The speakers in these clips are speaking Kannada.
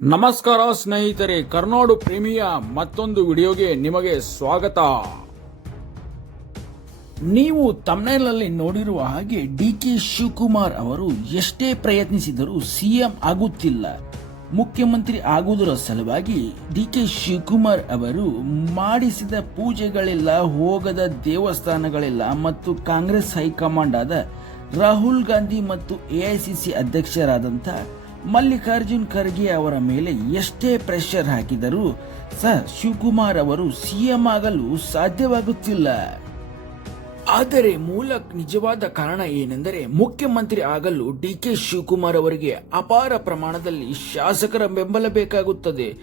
ನಮಸ್ಕಾರ ಸ್ನೇಹಿತರೆ, ಕರ್ನಾಡು ಪ್ರೇಮಿಯ ಮತ್ತೊಂದು ವಿಡಿಯೋಗೆ ನಿಮಗೆ ಸ್ವಾಗತ. ನೀವು ತಮ್ನೈಲ್ನಲ್ಲಿ ನೋಡಿರುವ ಹಾಗೆ ಡಿ ಕೆ ಶಿವಕುಮಾರ್ ಅವರು ಎಷ್ಟೇ ಪ್ರಯತ್ನಿಸಿದರೂ ಸಿಎಂ ಆಗುತ್ತಿಲ್ಲ. ಮುಖ್ಯಮಂತ್ರಿ ಆಗುವುದರ ಸಲುವಾಗಿ ಡಿ ಕೆ ಶಿವಕುಮಾರ್ ಅವರು ಮಾಡಿಸಿದ ಪೂಜೆಗಳಿಲ್ಲ, ಹೋಗದ ದೇವಸ್ಥಾನಗಳಿಲ್ಲ ಮತ್ತು ಕಾಂಗ್ರೆಸ್ ಹೈಕಮಾಂಡ್ ಆದ ರಾಹುಲ್ ಗಾಂಧಿ ಮತ್ತು ಎಐಸಿಸಿ ಅಧ್ಯಕ್ಷರಾದಂಥ ಮಲ್ಲಿಕಾರ್ಜುನ್ ಖರ್ಗೆ ಅವರ ಮೇಲೆ ಎಷ್ಟೇ ಪ್ರೆಷರ್ ಹಾಕಿದರೂ ಸಹ ಶಿವಕುಮಾರ್ ಅವರು ಸಿಎಂ ಆಗಲು ಸಾಧ್ಯವಾಗುತ್ತಿಲ್ಲ. ಆದರೆ ಮೂಲ ನಿಜವಾದ ಕಾರಣ ಏನೆಂದರೆ ಮುಖ್ಯಮಂತ್ರಿ ಆಗಲು ಡಿ ಕೆ ಶಿವಕುಮಾರ್ ಅವರಿಗೆ ಅಪಾರ ಪ್ರಮಾಣದಲ್ಲಿ ಶಾಸಕರ ಬೆಂಬಲ ಬೇಕಾಗುತ್ತದೆ.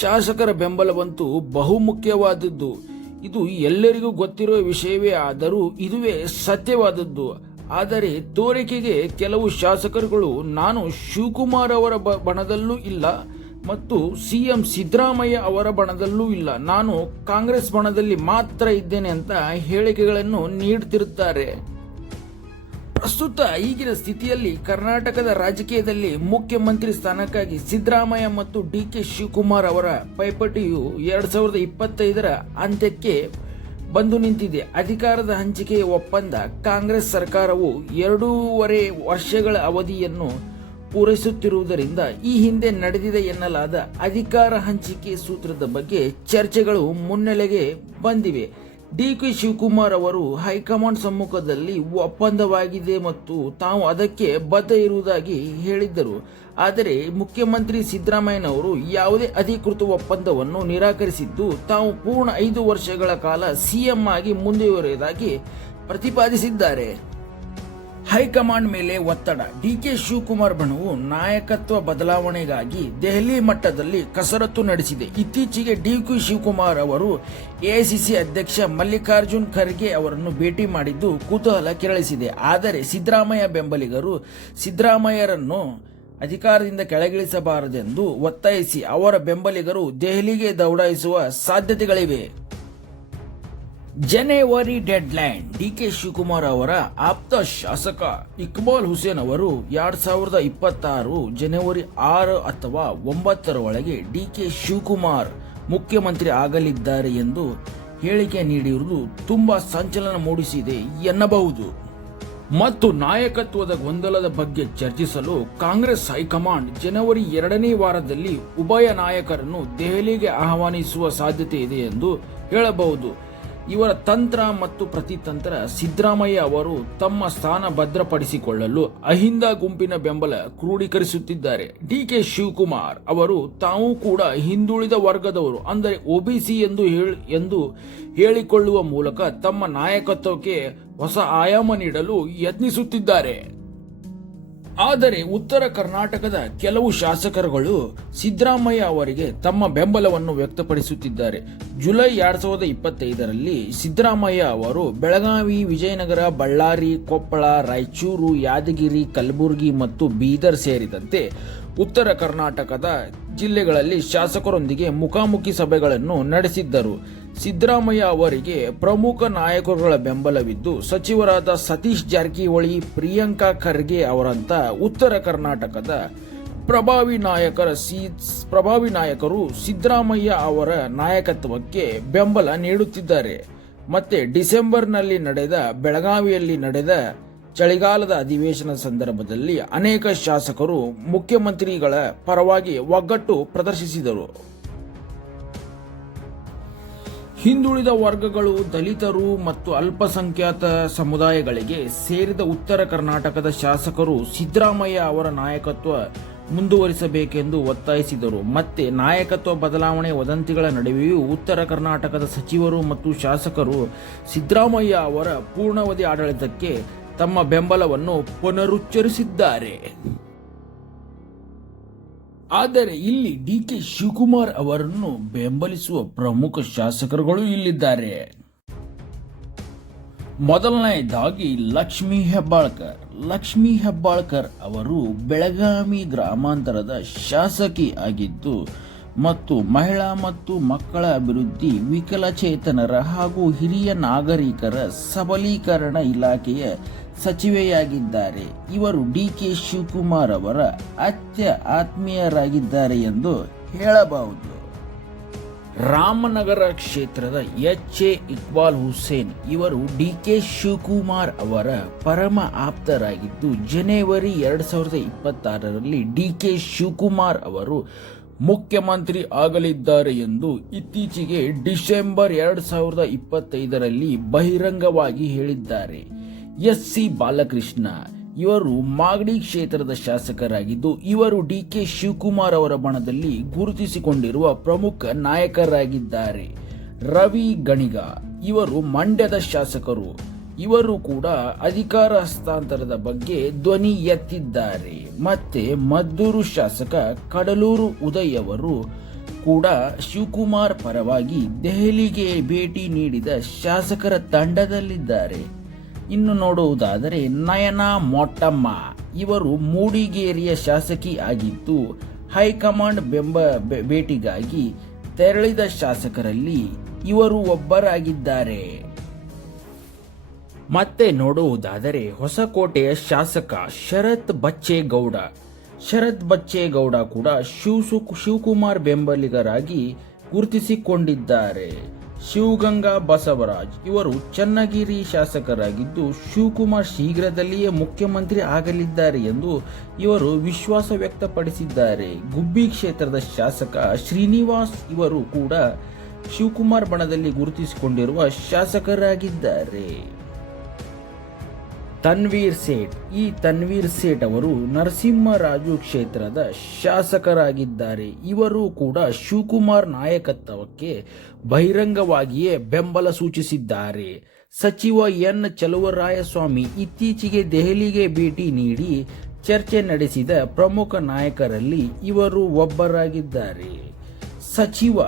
ಶಾಸಕರ ಬೆಂಬಲವಂತೂ ಬಹುಮುಖ್ಯವಾದದ್ದು. ಇದು ಎಲ್ಲರಿಗೂ ಗೊತ್ತಿರುವ ವಿಷಯವೇ ಆದರೂ ಇದುವೇ ಸತ್ಯವಾದದ್ದು. ಆದರೆ ತೋರಿಕೆಗೆ ಕೆಲವು ಶಾಸಕರುಗಳು, ನಾನು ಶಿವಕುಮಾರ್ ಅವರ ಬಣದಲ್ಲೂ ಇಲ್ಲ ಮತ್ತು ಸಿಎಂ ಸಿದ್ದರಾಮಯ್ಯ ಅವರ ಬಣದಲ್ಲೂ ಇಲ್ಲ. ನಾನು ಕಾಂಗ್ರೆಸ್ ಬಣದಲ್ಲಿ ಮಾತ್ರ ಇದ್ದೇನೆ ಅಂತ ಹೇಳಿಕೆಗಳನ್ನು ನೀಡುತ್ತಿರುತ್ತಾರೆ ಪ್ರಸ್ತುತ ಈಗಿನ ಸ್ಥಿತಿಯಲ್ಲಿ ಕರ್ನಾಟಕದ ರಾಜಕೀಯದಲ್ಲಿ ಮುಖ್ಯಮಂತ್ರಿ ಸ್ಥಾನಕ್ಕಾಗಿ ಸಿದ್ದರಾಮಯ್ಯ ಮತ್ತು ಡಿ ಕೆ ಶಿವಕುಮಾರ್ ಅವರ ಪೈಪೋಟಿಯು ಎರಡು ಸಾವಿರದ ಇಪ್ಪತ್ತೈದರ ಅಂತ್ಯಕ್ಕೆ ಬಂದು ನಿಂತಿದೆ. ಅಧಿಕಾರದ ಹಂಚಿಕೆಯ ಒಪ್ಪಂದ ಕಾಂಗ್ರೆಸ್ ಸರ್ಕಾರವು ಎರಡೂವರೆ ವರ್ಷಗಳ ಅವಧಿಯನ್ನು ಪೂರೈಸುತ್ತಿರುವುದರಿಂದ ಈ ಹಿಂದೆ ನಡೆದಿದೆ ಎನ್ನಲಾದ ಅಧಿಕಾರ ಹಂಚಿಕೆ ಸೂತ್ರದ ಬಗ್ಗೆ ಚರ್ಚೆಗಳು ಮುನ್ನೆಲೆಗೆ ಬಂದಿವೆ. ಡಿ ಕೆ ಶಿವಕುಮಾರ್ ಅವರು ಹೈಕಮಾಂಡ್ ಸಮ್ಮುಖದಲ್ಲಿ ಒಪ್ಪಂದವಾಗಿದೆ ಮತ್ತು ತಾವು ಅದಕ್ಕೆ ಬದ್ಧ ಇರುವುದಾಗಿ ಹೇಳಿದ್ದರು. ಆದರೆ ಮುಖ್ಯಮಂತ್ರಿ ಸಿದ್ದರಾಮಯ್ಯನವರು ಯಾವುದೇ ಅಧಿಕೃತ ಒಪ್ಪಂದವನ್ನು ನಿರಾಕರಿಸಿದ್ದು, ತಾವು ಪೂರ್ಣ ಐದು ವರ್ಷಗಳ ಕಾಲ ಸಿಎಂ ಆಗಿ ಮುಂದುವರಿಯುವುದಾಗಿ ಪ್ರತಿಪಾದಿಸಿದ್ದಾರೆ. ಹೈಕಮಾಂಡ್ ಮೇಲೆ ಒತ್ತಡ. ಡಿ ಕೆ ಶಿವಕುಮಾರ್ ಬಣವು ನಾಯಕತ್ವ ಬದಲಾವಣೆಗಾಗಿ ದೆಹಲಿ ಮಟ್ಟದಲ್ಲಿ ಕಸರತ್ತು ನಡೆಸಿದೆ. ಇತ್ತೀಚೆಗೆ ಡಿಕೆ ಶಿವಕುಮಾರ್ ಅವರು ಎಐಸಿಸಿ ಅಧ್ಯಕ್ಷ ಮಲ್ಲಿಕಾರ್ಜುನ್ ಖರ್ಗೆ ಅವರನ್ನು ಭೇಟಿ ಮಾಡಿದ್ದು ಕುತೂಹಲ ಕೆರಳಿಸಿದೆ. ಆದರೆ ಸಿದ್ದರಾಮಯ್ಯ ಬೆಂಬಲಿಗರು ಸಿದ್ದರಾಮಯ್ಯರನ್ನು ಅಧಿಕಾರದಿಂದ ಕೆಳಗಿಳಿಸಬಾರದೆಂದು ಒತ್ತಾಯಿಸಿ ಅವರ ಬೆಂಬಲಿಗರು ದೆಹಲಿಗೆ ದೌಡಾಯಿಸುವ ಸಾಧ್ಯತೆಗಳಿವೆ. ಜನವರಿ ಡೆಡ್ಲೈನ್, ಡಿ ಕೆ ಶಿವಕುಮಾರ್ ಅವರ ಆಪ್ತ ಶಾಸಕ ಇಕ್ಬಾಲ್ ಹುಸೇನ್ ಅವರು ಎರಡ್ ಸಾವಿರದ ಇಪ್ಪತ್ತಾರು ಜನವರಿ ಆರು ಅಥವಾ ಒಂಬತ್ತರ ಒಳಗೆ ಡಿ ಕೆ ಶಿವಕುಮಾರ್ ಮುಖ್ಯಮಂತ್ರಿ ಆಗಲಿದ್ದಾರೆ ಎಂದು ಹೇಳಿಕೆ ನೀಡಿರುವುದು ತುಂಬಾ ಸಂಚಲನ ಮೂಡಿಸಿದೆ ಎನ್ನಬಹುದು. ಮತ್ತು ನಾಯಕತ್ವದ ಗೊಂದಲದ ಬಗ್ಗೆ ಚರ್ಚಿಸಲು ಕಾಂಗ್ರೆಸ್ ಹೈಕಮಾಂಡ್ ಜನವರಿ ಎರಡನೇ ವಾರದಲ್ಲಿ ಉಭಯ ನಾಯಕರನ್ನು ದೆಹಲಿಗೆ ಆಹ್ವಾನಿಸುವ ಸಾಧ್ಯತೆ ಇದೆ ಎಂದು ಹೇಳಬಹುದು. ಇವರ ತಂತ್ರ ಮತ್ತು ಪ್ರತಿತಂತ್ರ ಸಿದ್ದರಾಮಯ್ಯ ಅವರು ತಮ್ಮ ಸ್ಥಾನ ಭದ್ರಪಡಿಸಿಕೊಳ್ಳಲು ಅಹಿಂದ ಗುಂಪಿನ ಬೆಂಬಲ ಕ್ರೋಢೀಕರಿಸುತ್ತಿದ್ದಾರೆ. ಡಿ ಕೆ ಶಿವಕುಮಾರ್ ಅವರು ತಾವು ಕೂಡ ಹಿಂದುಳಿದ ವರ್ಗದವರು, ಅಂದರೆ ಒಬಿಸಿ ಎಂದು ಎಂದು ಹೇಳಿಕೊಳ್ಳುವ ಮೂಲಕ ತಮ್ಮ ನಾಯಕತ್ವಕ್ಕೆ ಹೊಸ ಆಯಾಮ ನೀಡಲು ಯತ್ನಿಸುತ್ತಿದ್ದಾರೆ. ಆದರೆ ಉತ್ತರ ಕರ್ನಾಟಕದ ಕೆಲವು ಶಾಸಕರುಗಳು ಸಿದ್ದರಾಮಯ್ಯ ಅವರಿಗೆ ತಮ್ಮ ಬೆಂಬಲವನ್ನು ವ್ಯಕ್ತಪಡಿಸುತ್ತಿದ್ದಾರೆ. ಜುಲೈ ಎರಡ್ ಸಾವಿರದ ಇಪ್ಪತ್ತೈದರಲ್ಲಿ ಸಿದ್ದರಾಮಯ್ಯ ಅವರು ಬೆಳಗಾವಿ, ವಿಜಯನಗರ, ಬಳ್ಳಾರಿ, ಕೊಪ್ಪಳ, ರಾಯಚೂರು, ಯಾದಗಿರಿ, ಕಲಬುರಗಿ ಮತ್ತು ಬೀದರ್ ಸೇರಿದಂತೆ ಉತ್ತರ ಕರ್ನಾಟಕದ ಜಿಲ್ಲೆಗಳಲ್ಲಿ ಶಾಸಕರೊಂದಿಗೆ ಮುಖಾಮುಖಿ ಸಭೆಗಳನ್ನು ನಡೆಸಿದ್ದರು. ಸಿದ್ದರಾಮಯ್ಯ ಅವರಿಗೆ ಪ್ರಮುಖ ನಾಯಕರುಗಳ ಬೆಂಬಲವಿದ್ದು, ಸಚಿವರಾದ ಸತೀಶ್ ಜಾರಕಿಹೊಳಿ, ಪ್ರಿಯಾಂಕಾ ಖರ್ಗೆ ಅವರಂತ ಉತ್ತರ ಕರ್ನಾಟಕದ ಪ್ರಭಾವಿ ನಾಯಕರ ಸಿ, ಪ್ರಭಾವಿ ನಾಯಕರು ಸಿದ್ದರಾಮಯ್ಯ ಅವರ ನಾಯಕತ್ವಕ್ಕೆ ಬೆಂಬಲ ನೀಡುತ್ತಿದ್ದಾರೆ. ಮತ್ತೆ ಡಿಸೆಂಬರ್ನಲ್ಲಿ ನಡೆದ, ಬೆಳಗಾವಿಯಲ್ಲಿ ನಡೆದ ಚಳಿಗಾಲದ ಅಧಿವೇಶನ ಸಂದರ್ಭದಲ್ಲಿ ಅನೇಕ ಶಾಸಕರು ಮುಖ್ಯಮಂತ್ರಿಗಳ ಪರವಾಗಿ ಒಗ್ಗಟ್ಟು ಪ್ರದರ್ಶಿಸಿದರು. ಹಿಂದುಳಿದ ವರ್ಗಗಳು ದಲಿತರು ಮತ್ತು ಅಲ್ಪಸಂಖ್ಯಾತ ಸಮುದಾಯಗಳಿಗೆ ಸೇರಿದ ಉತ್ತರ ಕರ್ನಾಟಕದ ಶಾಸಕರು ಸಿದ್ದರಾಮಯ್ಯ ಅವರ ನಾಯಕತ್ವ ಮುಂದುವರಿಸಬೇಕೆಂದು ಒತ್ತಾಯಿಸಿದರು. ಮತ್ತೆ ನಾಯಕತ್ವ ಬದಲಾವಣೆ ವದಂತಿಗಳ ನಡುವೆಯೂ ಉತ್ತರ ಕರ್ನಾಟಕದ ಸಚಿವರು ಮತ್ತು ಶಾಸಕರು ಸಿದ್ದರಾಮಯ್ಯ ಅವರ ಪೂರ್ಣಾವಧಿ ಆಡಳಿತಕ್ಕೆ ತಮ್ಮ ಬೆಂಬಲವನ್ನು ಪುನರುಚ್ಚರಿಸಿದ್ದಾರೆ. ಆದರೆ ಇಲ್ಲಿ ಡಿ ಕೆ ಶಿವಕುಮಾರ್ ಅವರನ್ನು ಬೆಂಬಲಿಸುವ ಪ್ರಮುಖ ಶಾಸಕರುಗಳು ಇಲ್ಲಿದ್ದಾರೆ. ಮೊದಲನೆಯದಾಗಿ ಲಕ್ಷ್ಮೀ ಹೆಬ್ಬಾಳ್ಕರ್. ಲಕ್ಷ್ಮೀ ಹೆಬ್ಬಾಳ್ಕರ್ ಅವರು ಬೆಳಗಾವಿ ಗ್ರಾಮಾಂತರದ ಶಾಸಕಿ ಆಗಿದ್ದು, ಮತ್ತು ಮಹಿಳಾ ಮತ್ತು ಮಕ್ಕಳ ಅಭಿವೃದ್ಧಿ, ವಿಕಲಚೇತನರ ಹಾಗೂ ಹಿರಿಯ ನಾಗರಿಕರ ಸಬಲೀಕರಣ ಇಲಾಖೆಯ ಸಚಿವೆಯಾಗಿದ್ದಾರೆ. ಇವರು ಡಿ ಕೆ ಶಿವಕುಮಾರ್ ಅವರ ಅತ್ಯ ಆತ್ಮೀಯರಾಗಿದ್ದಾರೆ ಎಂದು ಹೇಳಬಹುದು. ರಾಮನಗರ ಕ್ಷೇತ್ರದ ಎಚ್ ಎ ಇಕ್ಬಾಲ್ ಹುಸೇನ್ ಇವರು ಡಿ ಕೆ ಶಿವಕುಮಾರ್ ಅವರ ಪರಮ ಆಪ್ತರಾಗಿದ್ದು, ಜನವರಿ ಎರಡು ಸಾವಿರದ ಇಪ್ಪತ್ತಾರರಲ್ಲಿ ಡಿ ಕೆ ಶಿವಕುಮಾರ್ ಅವರು ಮುಖ್ಯಮಂತ್ರಿ ಆಗಲಿದ್ದಾರೆ ಎಂದು ಇತ್ತೀಚೆಗೆ ಡಿಸೆಂಬರ್ ಎರಡು ಸಾವಿರದ ಇಪ್ಪತ್ತೈದರಲ್ಲಿ ಬಹಿರಂಗವಾಗಿ ಹೇಳಿದ್ದಾರೆ. S C Balakrishna. ಇವರು ಮಾಗಡಿ ಕ್ಷೇತ್ರದ ಶಾಸಕರಾಗಿದ್ದು, ಇವರು ಡಿ ಕೆ ಶಿವಕುಮಾರ್ ಅವರ ಬಣದಲ್ಲಿ ಗುರುತಿಸಿಕೊಂಡಿರುವ ಪ್ರಮುಖ ನಾಯಕರಾಗಿದ್ದಾರೆ. ರವಿ ಗಣಿಗ, ಇವರು ಮಂಡ್ಯದ ಶಾಸಕರು. ಇವರು ಕೂಡ ಅಧಿಕಾರ ಹಸ್ತಾಂತರದ ಬಗ್ಗೆ ಧ್ವನಿ ಎತ್ತಿದ್ದಾರೆ. ಮತ್ತೆ ಮದ್ದೂರು ಶಾಸಕ ಕಡಲೂರು ಉದಯ್ ಅವರು ಕೂಡ ಶಿವಕುಮಾರ್ ಪರವಾಗಿ ದೆಹಲಿಗೆ ಭೇಟಿ ನೀಡಿದ ಶಾಸಕರ ತಂಡದಲ್ಲಿದ್ದಾರೆ. ಇನ್ನು ನೋಡುವುದಾದರೆ ನಯನಾ ಮೊಟ್ಟಮ್ಮ. ಇವರು ಮೂಡಿಗೇರಿಯ ಶಾಸಕಿ ಆಗಿದ್ದು, ಹೈಕಮಾಂಡ್ ಬೆಂಬ ಭೇಟಿಗಾಗಿ ತೆರಳಿದ ಶಾಸಕರಲ್ಲಿ ಇವರು ಒಬ್ಬರಾಗಿದ್ದಾರೆ. ಮತ್ತೆ ನೋಡುವುದಾದರೆ ಹೊಸಕೋಟೆಯ ಶಾಸಕ ಶರತ್ ಬಚ್ಚೇಗೌಡ. ಶರತ್ ಬಚ್ಚೇಗೌಡ ಕೂಡ ಶಿವಸು, ಶಿವಕುಮಾರ್ ಬೆಂಬಲಿಗರಾಗಿ ಗುರುತಿಸಿಕೊಂಡಿದ್ದಾರೆ. ಶಿವಗಂಗಾ ಬಸವರಾಜ್. ಇವರು ಚನ್ನಗಿರಿ ಶಾಸಕರಾಗಿದ್ದು, ಶಿವಕುಮಾರ್ ಶೀಘ್ರದಲ್ಲಿಯೇ ಮುಖ್ಯಮಂತ್ರಿ ಆಗಲಿದ್ದಾರೆ ಎಂದು ಇವರು ವಿಶ್ವಾಸ ವ್ಯಕ್ತಪಡಿಸಿದ್ದಾರೆ. ಗುಬ್ಬಿ ಕ್ಷೇತ್ರದ ಶಾಸಕ ಶ್ರೀನಿವಾಸ್ ಇವರು ಕೂಡ ಶಿವಕುಮಾರ್ ಬಣದಲ್ಲಿ ಗುರುತಿಸಿಕೊಂಡಿರುವ ಶಾಸಕರಾಗಿದ್ದಾರೆ. ತನ್ವೀರ್ ಸೇಠ್. ಈ ತನ್ವೀರ್ ಸೇಠ್ ಅವರು ನರಸಿಂಹರಾಜು ಕ್ಷೇತ್ರದ ಶಾಸಕರಾಗಿದ್ದಾರೆ. ಇವರು ಕೂಡ ಶಿವಕುಮಾರ್ ನಾಯಕತ್ವಕ್ಕೆ ಬಹಿರಂಗವಾಗಿಯೇ ಬೆಂಬಲ ಸೂಚಿಸಿದ್ದಾರೆ. ಸಚಿವ ಎನ್. ಚಲುವರಾಯಸ್ವಾಮಿ ಇತ್ತೀಚೆಗೆ ದೆಹಲಿಗೆ ಭೇಟಿ ನೀಡಿ ಚರ್ಚೆ ನಡೆಸಿದ ಪ್ರಮುಖ ನಾಯಕರಲ್ಲಿ ಇವರು ಒಬ್ಬರಾಗಿದ್ದಾರೆ. ಸಚಿವ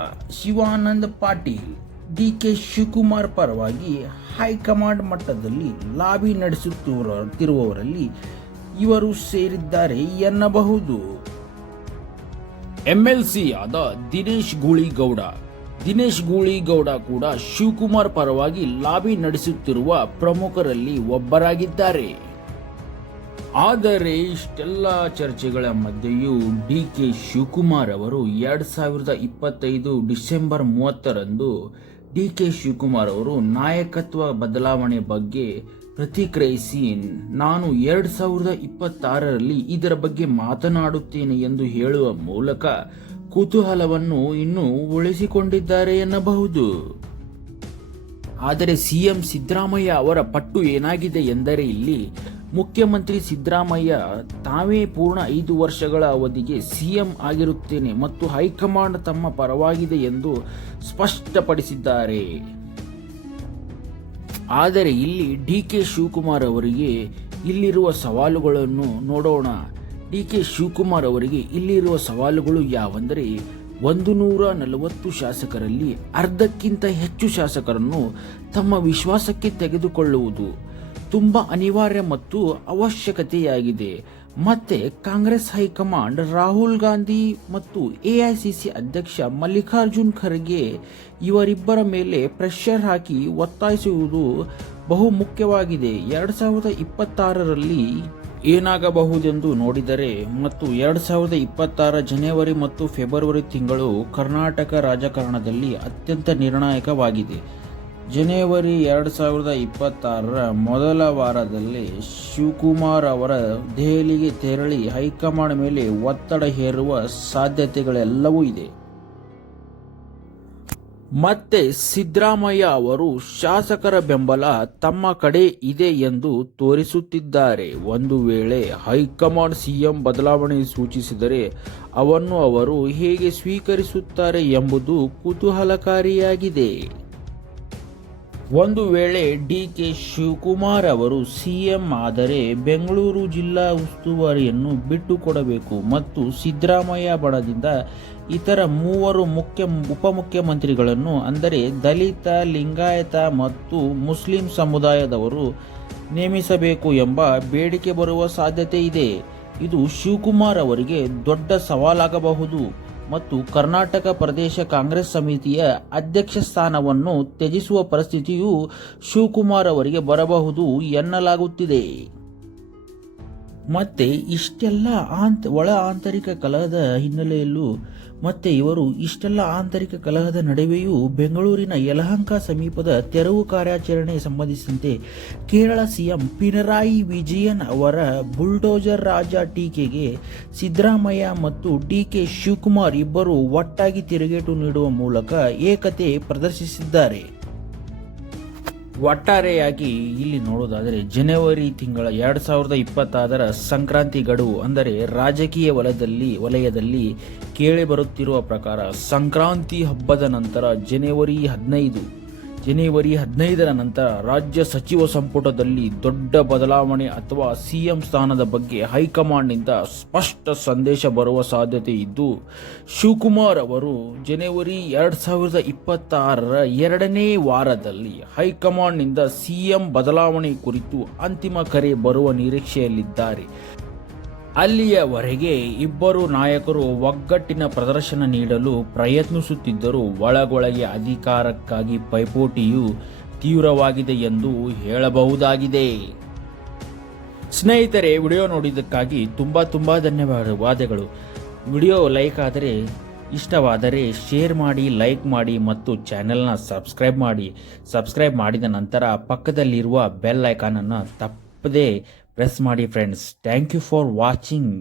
ಶಿವಾನಂದ ಪಾಟೀಲ್, ಡಿ ಕೆ ಶಿವಕುಮಾರ್ ಪರವಾಗಿ ಹೈಕಮಾಂಡ್ ಮಟ್ಟದಲ್ಲಿ ಲಾಬಿ ನಡೆಸುತ್ತಿರುವವರಲ್ಲಿ ಇವರು ಸೇರಿದ್ದಾರೆ ಎನ್ನಬಹುದು. ಎಂಎಲ್ಸಿ ಆದ ದಿನೇಶ್ ಗೂಳಿಗೌಡ. ದಿನೇಶ್ ಗೂಳಿಗೌಡ ಕೂಡ ಶಿವಕುಮಾರ್ ಪರವಾಗಿ ಲಾಬಿ ನಡೆಸುತ್ತಿರುವ ಪ್ರಮುಖರಲ್ಲಿ ಒಬ್ಬರಾಗಿದ್ದಾರೆ. ಆದರೆ, ಇಷ್ಟೆಲ್ಲ ಚರ್ಚೆಗಳ ಮಧ್ಯೆಯೂ ಡಿ ಕೆ ಶಿವಕುಮಾರ್ ಅವರು ಎರಡ್ ಸಾವಿರದ ಇಪ್ಪತ್ತೈದು ಡಿಸೆಂಬರ್ ಮೂವತ್ತರಂದು ಡಿ ಕೆ ಶಿವಕುಮಾರ್ ಅವರು ನಾಯಕತ್ವ ಬದಲಾವಣೆ ಬಗ್ಗೆ ಪ್ರತಿಕ್ರಿಯಿಸಿ, ನಾನು ಎರಡು ಸಾವಿರದ ಇಪ್ಪತ್ತಾರರಲ್ಲಿ ಇದರ ಬಗ್ಗೆ ಮಾತನಾಡುತ್ತೇನೆ ಎಂದು ಹೇಳುವ ಮೂಲಕ ಕುತೂಹಲವನ್ನು ಇನ್ನೂ ಉಳಿಸಿಕೊಂಡಿದ್ದಾರೆ ಎನ್ನಬಹುದು. ಆದರೆ ಸಿಎಂ ಸಿದ್ದರಾಮಯ್ಯ ಅವರ ಪಟ್ಟು ಏನಾಗಿದೆ ಎಂದರೆ ಇಲ್ಲಿ ಮುಖ್ಯಮಂತ್ರಿ ಸಿದ್ದರಾಮಯ್ಯ ತಾವೇ ಪೂರ್ಣ ಐದು ವರ್ಷಗಳ ಅವಧಿಗೆ ಸಿಎಂ ಆಗಿರುತ್ತೇನೆ ಮತ್ತು ಹೈಕಮಾಂಡ್ ತಮ್ಮ ಪರವಾಗಿದೆ ಎಂದು ಸ್ಪಷ್ಟಪಡಿಸಿದ್ದಾರೆ. ಆದರೆ ಇಲ್ಲಿ ಡಿ ಕೆ ಶಿವಕುಮಾರ್ ಅವರಿಗೆ ಇಲ್ಲಿರುವ ಸವಾಲುಗಳನ್ನು ನೋಡೋಣ. ಡಿ ಕೆ ಶಿವಕುಮಾರ್ ಅವರಿಗೆ ಇಲ್ಲಿರುವ ಸವಾಲುಗಳು ಯಾವೆಂದರೆ, ಒಂದು ನೂರ ನಲವತ್ತು ಶಾಸಕರಲ್ಲಿ ಅರ್ಧಕ್ಕಿಂತ ಹೆಚ್ಚು ಶಾಸಕರನ್ನು ತಮ್ಮ ವಿಶ್ವಾಸಕ್ಕೆ ತೆಗೆದುಕೊಳ್ಳುವುದು. ತುಂಬ ಅನಿವಾರ್ಯ ಮತ್ತು ಅವಶ್ಯಕತೆಯಾಗಿದೆ. ಮತ್ತೆ ಕಾಂಗ್ರೆಸ್ ಹೈಕಮಾಂಡ್ ರಾಹುಲ್ ಗಾಂಧಿ ಮತ್ತು ಎಐಸಿಸಿ ಅಧ್ಯಕ್ಷ ಮಲ್ಲಿಕಾರ್ಜುನ್ ಖರ್ಗೆ ಇವರಿಬ್ಬರ ಮೇಲೆ ಪ್ರೆಷರ್ ಹಾಕಿ ಒತ್ತಾಯಿಸುವುದು ಬಹು ಮುಖ್ಯವಾಗಿದೆ ಎರಡು ಸಾವಿರದ ಇಪ್ಪತ್ತಾರರಲ್ಲಿ ಏನಾಗಬಹುದೆಂದು ನೋಡಿದರೆ ಮತ್ತು ಎರಡ್ ಸಾವಿರದ ಇಪ್ಪತ್ತಾರ ಜನವರಿ ಮತ್ತು ಫೆಬ್ರವರಿ ತಿಂಗಳು ಕರ್ನಾಟಕ ರಾಜಕಾರಣದಲ್ಲಿ ಅತ್ಯಂತ ನಿರ್ಣಾಯಕವಾಗಿದೆ. ಜನವರಿ ಎರಡು ಸಾವಿರದ ಇಪ್ಪತ್ತಾರರ ಮೊದಲ ವಾರದಲ್ಲಿ ಶಿವಕುಮಾರ್ ಅವರ ದೆಹಲಿಗೆ ತೆರಳಿ ಹೈಕಮಾಂಡ್ ಮೇಲೆ ಒತ್ತಡ ಹೇರುವ ಸಾಧ್ಯತೆಗಳೆಲ್ಲವೂ ಇದೆ. ಮತ್ತೆ ಸಿದ್ದರಾಮಯ್ಯ ಅವರು ಶಾಸಕರ ಬೆಂಬಲ ತಮ್ಮ ಕಡೆ ಇದೆ ಎಂದು ತೋರಿಸುತ್ತಿದ್ದಾರೆ. ಒಂದು ವೇಳೆ ಹೈಕಮಾಂಡ್ ಸಿಎಂ ಬದಲಾವಣೆ ಸೂಚಿಸಿದರೆ ಅವನ್ನು ಅವರು ಹೇಗೆ ಸ್ವೀಕರಿಸುತ್ತಾರೆ ಎಂಬುದು ಕುತೂಹಲಕಾರಿಯಾಗಿದೆ. ಒಂದು ವೇಳೆ ಡಿ ಕೆ ಶಿವಕುಮಾರ್ ಅವರು ಸಿಎಂ ಆದರೆ ಬೆಂಗಳೂರು ಜಿಲ್ಲಾ ಉಸ್ತುವಾರಿಯನ್ನು ಬಿಟ್ಟುಕೊಡಬೇಕು ಮತ್ತು ಸಿದ್ದರಾಮಯ್ಯ ಬಣದಿಂದ ಇತರ ಮೂವರು ಮುಖ್ಯ ಉಪಮುಖ್ಯಮಂತ್ರಿಗಳನ್ನು, ಅಂದರೆ ದಲಿತ, ಲಿಂಗಾಯತ ಮತ್ತು ಮುಸ್ಲಿಂ ಸಮುದಾಯದವರು ನೇಮಿಸಬೇಕು ಎಂಬ ಬೇಡಿಕೆ ಬರುವ ಸಾಧ್ಯತೆ ಇದೆ. ಇದು ಶಿವಕುಮಾರ್ ಅವರಿಗೆ ದೊಡ್ಡ ಸವಾಲಾಗಬಹುದು. ಮತ್ತು ಕರ್ನಾಟಕ ಪ್ರದೇಶ ಕಾಂಗ್ರೆಸ್ ಸಮಿತಿಯ ಅಧ್ಯಕ್ಷ ಸ್ಥಾನವನ್ನು ತ್ಯಜಿಸುವ ಪರಿಸ್ಥಿತಿಯು ಶಿವಕುಮಾರ್ ಅವರಿಗೆ ಬರಬಹುದು ಎನ್ನಲಾಗುತ್ತಿದೆ. ಮತ್ತೆ ಇಷ್ಟೆಲ್ಲ ಆಂತ, ಒಳ ಆಂತರಿಕ ಕಲಹದ ಹಿನ್ನೆಲೆಯಲ್ಲೂ ಮತ್ತೆ ಇವರು ಇಷ್ಟೆಲ್ಲ ಆಂತರಿಕ ಕಲಹದ ನಡುವೆಯೂ ಬೆಂಗಳೂರಿನ ಯಲಹಂಕ ಸಮೀಪದ ತೆರವು ಕಾರ್ಯಾಚರಣೆ ಸಂಬಂಧಿಸಿದಂತೆ ಕೇರಳ ಸಿಎಂ ಪಿನರಾಯಿ ವಿಜಯನ್ ಅವರ ಬುಲ್ಡೋಜರ್ ರಾಜ ಟೀಕೆಗೆ ಸಿದ್ದರಾಮಯ್ಯ ಮತ್ತು ಡಿ ಕೆ ಶಿವಕುಮಾರ್ ಇಬ್ಬರು ಒಟ್ಟಾಗಿ ತಿರುಗೇಟು ನೀಡುವ ಮೂಲಕ ಏಕತೆ ಪ್ರದರ್ಶಿಸಿದ್ದಾರೆ. ಒಟ್ಟಾರೆಯಾಗಿ ಇಲ್ಲಿ ನೋಡೋದಾದರೆ ಜನವರಿ ತಿಂಗಳ ಎರಡು ಸಾವಿರದ ಇಪ್ಪತ್ತಾದರ ಸಂಕ್ರಾಂತಿ ಗಡುವು, ಅಂದರೆ ರಾಜಕೀಯ ವಲಯದಲ್ಲಿ ವಲಯದಲ್ಲಿ ಕೇಳಿಬರುತ್ತಿರುವ ಪ್ರಕಾರ ಸಂಕ್ರಾಂತಿ ಹಬ್ಬದ ನಂತರ ಜನವರಿ ಹದಿನೈದು ಜನವರಿ ಹದಿನೈದರ ನಂತರ ರಾಜ್ಯ ಸಚಿವ ಸಂಪುಟದಲ್ಲಿ ದೊಡ್ಡ ಬದಲಾವಣೆ ಅಥವಾ ಸಿಎಂ ಸ್ಥಾನದ ಬಗ್ಗೆ ಹೈಕಮಾಂಡ್ನಿಂದ ಸ್ಪಷ್ಟ ಸಂದೇಶ ಬರುವ ಸಾಧ್ಯತೆ ಇದ್ದು, ಶಿವಕುಮಾರ್ ಅವರು ಜನವರಿ ಎರಡು ಸಾವಿರದ ಇಪ್ಪತ್ತಾರರ ಎರಡನೇ ವಾರದಲ್ಲಿ ಹೈಕಮಾಂಡ್ನಿಂದ ಸಿಎಂ ಬದಲಾವಣೆ ಕುರಿತು ಅಂತಿಮ ಕರೆ ಬರುವ ನಿರೀಕ್ಷೆಯಲ್ಲಿದ್ದಾರೆ. ಅಲ್ಲಿಯವರೆಗೆ ಇಬ್ಬರು ನಾಯಕರು ಒಗ್ಗಟ್ಟಿನ ಪ್ರದರ್ಶನ ನೀಡಲು ಪ್ರಯತ್ನಿಸುತ್ತಿದ್ದರೂ ಒಳಗೊಳಗೆ ಅಧಿಕಾರಕ್ಕಾಗಿ ಪೈಪೋಟಿಯು ತೀವ್ರವಾಗಿದೆ ಎಂದು ಹೇಳಬಹುದಾಗಿದೆ. ಸ್ನೇಹಿತರೆ, ವಿಡಿಯೋ ನೋಡಿದ್ದಕ್ಕಾಗಿ ತುಂಬ ತುಂಬ ಧನ್ಯವಾದಗಳು. ವಿಡಿಯೋ ಲೈಕ್ ಆದರೆ, ಇಷ್ಟವಾದರೆ ಶೇರ್ ಮಾಡಿ, ಲೈಕ್ ಮಾಡಿ ಮತ್ತು ಚಾನೆಲ್ನ ಸಬ್ಸ್ಕ್ರೈಬ್ ಮಾಡಿ. ಸಬ್ಸ್ಕ್ರೈಬ್ ಮಾಡಿದ ನಂತರ ಪಕ್ಕದಲ್ಲಿರುವ ಬೆಲ್ ಐಕಾನನ್ನು ತಪ್ಪದೇ ಪ್ರೆಸ್ ಮಾಡಿ friends thank you for watching